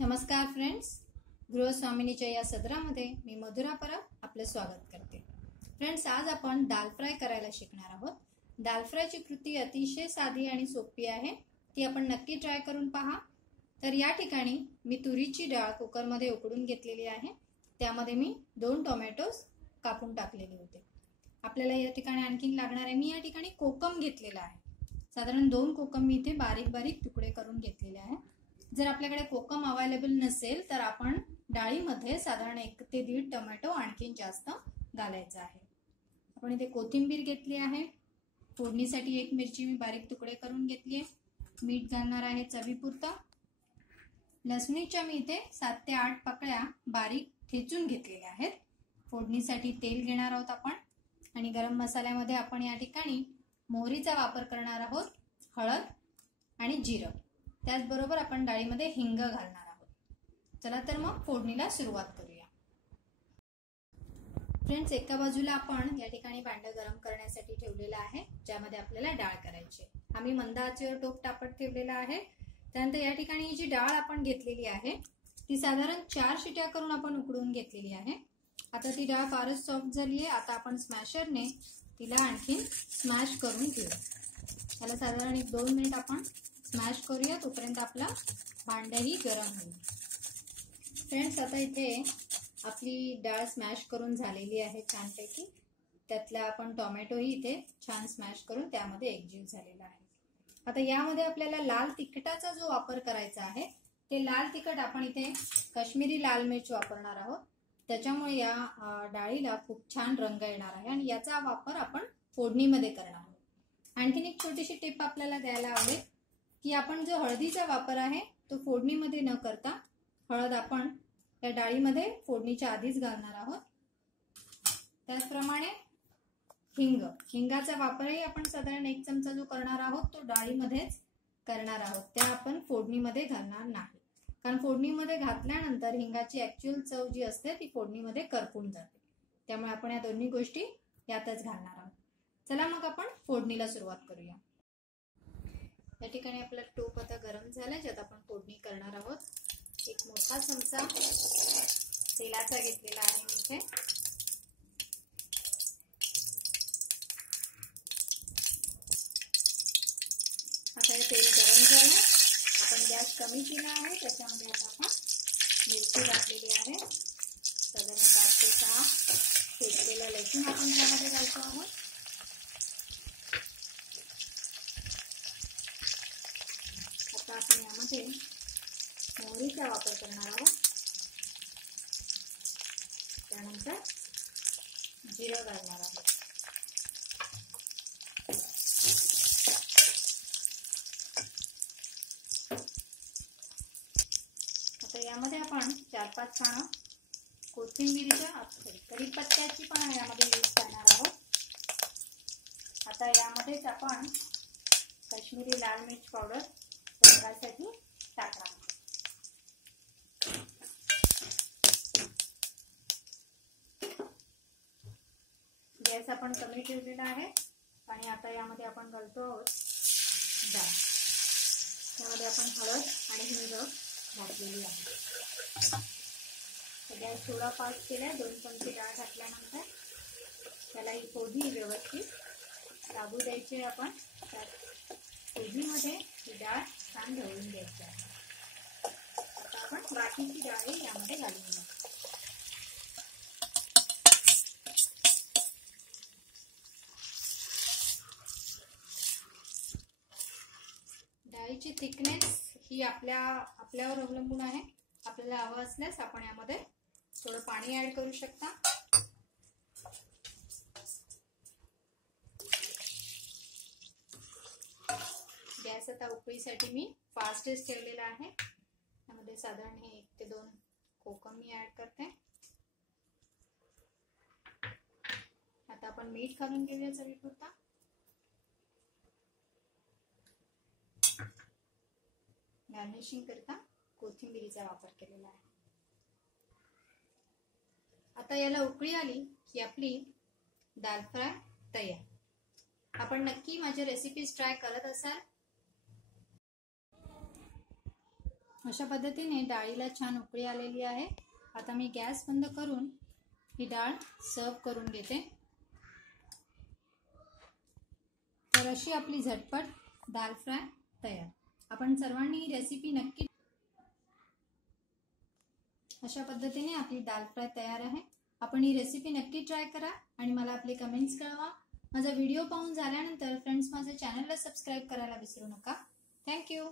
नमस्कार फ्रेंड्स, गृहस्वामिनीच्या या सदरामध्ये मी मधुरा परब आपलं स्वागत करते। फ्रेंड्स, आज आपण दाल फ्राय करायला शिकणार आहोत। दाल फ्रायची कृती अतिशय साधी आणि सोपी आहे, ती आपण नक्की ट्राय करून पहा। तर या ठिकाणी मी तुरीची डाळ कुकरमध्ये उकडून घेतलेली आहे, त्यामध्ये मी 2 टोमॅटोज कापून टाकलेले होते। आपल्याला या ठिकाणी आणखीन लागणार आहे, मी या ठिकाणी कोकम घेतलेला आहे। साधारण 2 कोकम मी इथे बारीक बारीक तुकडे करून घेतलेले आहे। जर आपल्याकडे कोकम अवेलेबल नसेल तर आपण डाळीमध्ये साधारण 1 ते 1.5 टोमॅटो आणखीन जास्त घालायचा आहे। आपण इथे कोथिंबीर घेतली आहे, फोडणीसाठी 1 मिरची मी बारीक तुकडे करून घेतली आहे, मीठ घालणार आहे चवीपुरतं। लसणीच्या मी इथे 7 ते 8 पाकळ्या बारीक ठेचून घेतलेल्या आहेत। फोडणीसाठी तेल घेणार आहोत आपण, आणि गरम मसाल्यामध्ये आपण या ठिकाणी मोहरीचा वापर करणार आहोत, हळद आणि जिरं। त्याचबरोबर आपण डाळीमध्ये हिंग घालणार आहोत। चला तर मग फोडणीला सुरुवात करूया। फ्रेंड्स, एका बाजूला आपण या ठिकाणी भांडं गरम करण्यासाठी ठेवलेलं आहे, ज्यामध्ये आपल्याला डाळ करायची आहे। आम्ही मंद आचेवर टोप टाकत ठेवलेला आहे। त्यानंतर या ठिकाणी जी डाळ आपण घेतलेली आहे ती साधारण 4 शिट्या करून आपण उकडून घेतलेली आहे। आता ती डाळ फारच सॉफ्ट झाली आहे। आता आपण स्मॅशरने तिला आणखीन स्मॅश करून घेऊ। त्याला साधारण 1-2 मिनिट आपण स्मॅश करूया, तोपर्यंत आपला भांडही गरम होईल। फ्रेंड्स, आता इथे आपली डाळ स्मॅश करून झालेली आहे छानपैकी। त्यातला आपण टोमॅटोही इथे छान स्मॅश करून त्यामध्ये एकजीव झालेला आहे। आता यामध्ये आपल्याला लाल तिखटाचा जो वापर करायचा आहे, ते लाल तिखट आपण इथे काश्मीरी लाल मिर्च वापरणार आहोत। त्याच्यामुळे या डाळीला खूप छान रंग येणार आहे आणि याचा वापर आपण फोडणीमध्ये करणार आहोत। आणखीन एक छोटीशी टिप आपल्याला द्यायला आवडेल की आपण जो हळदीचा वापर आहे तो फोडणीमध्ये न करता हळद आपण या डाळीमध्ये फोडणीच्या आधीच घालणार आहोत। त्याचप्रमाणे हिंगाचा वापरही आपण साधारण 1 चमचा जो करणार आहोत तो डाळीमध्येच करणार आहोत, त्या आपण फोडणीमध्ये घालणार नाही। कारण फोडणीमध्ये घातल्यानंतर हिंगाची ऍक्च्युअल चव जी असते ती फोडणीमध्ये करपून जाते, त्यामुळे आपण या दोन्ही गोष्टी यातच घालणार आहोत। चला मग आपण फोडणीला सुरुवात करूया। या ठिकाणी आपला टोप आता गरम झालाय, ज्यात आपण फोडणी करणार आहोत। 1 मोठा चमचा तेलाचा घेतलेला आहे मी इथे। आता हे तेल गरम झालंय, आपण गॅस कमी केला आहे। त्याच्यामध्ये आता आपण मिरची घातलेली आहे, साधारण 5 ते 6 ठेचलेला लसूण आपण त्यामध्ये घालतो आहोत। आता आपण यामध्ये मोहरीचा वापर करणार आहोत, त्यानंतर जिरं घालणार आहोत। आता यामध्ये आपण 4-5 पानं कोथिंबीरीच्या कढीपत्त्याची पण यामध्ये यूज करणार आहोत। आता यामध्येच आपण काश्मीरी लाल मिर्च पावडर रंगासाठी टाकणार आहोत। गॅस आपण कमी ठेवलेला आहे आणि आता यामध्ये आपण घालतो आहोत डाळ। त्यामध्ये आपण हळद आणि हिंग घातलेली आहे। गॅस थोडा फास्ट केलाय, 2 चमचे डाळ घातल्यानंतर त्याला ही फोडणी व्यवस्थित लागू द्यायची। आपण फोडणीमध्ये ही डाळ छान ढवळून घ्यायची आहे। आता आपण बाकीची डाळी यामध्ये घालून घेऊ। डाळीची थिकनेस ही आपल्यावर अवलंबून आहे। आपल्याला हवं असल्यास आपण यामध्ये थोडं पाणी ऍड करू शकता। गॅस आता उकळीसाठी मी फास्टच ठेवलेला आहे। त्यामध्ये साधारण हे 1 ते 2 कोकम मी ऍड करते। आता आपण मीठ घालून घेऊया चवीपुरता। गार्निशिंग करता कोथिंबीरीचा वापर केलेला आहे। आता याला उकळी आली की आपली दाल फ्राय तयार। आपण नक्की माझे रेसिपीज ट्राय करत असाल अशा पद्धतीने डाळीला छान उकळी आलेली आहे। आता मी गॅस बंद करून ही डाळ सर्व करून घेते। तर अशी आपली झटपट दाल फ्राय तयार। आपण सर्वांनी ही रेसिपी नक्की। अशा पद्धतीने आपली दाल फ्राय तयार आहे। आपण ही रेसिपी नक्की ट्राय करा आणि मला आपले कमेंट्स कळवा। माझा व्हिडिओ पाहून झाल्यानंतर फ्रेंड्स माझ्या चॅनलला सबस्क्राइब करायला विसरू नका। Thank you.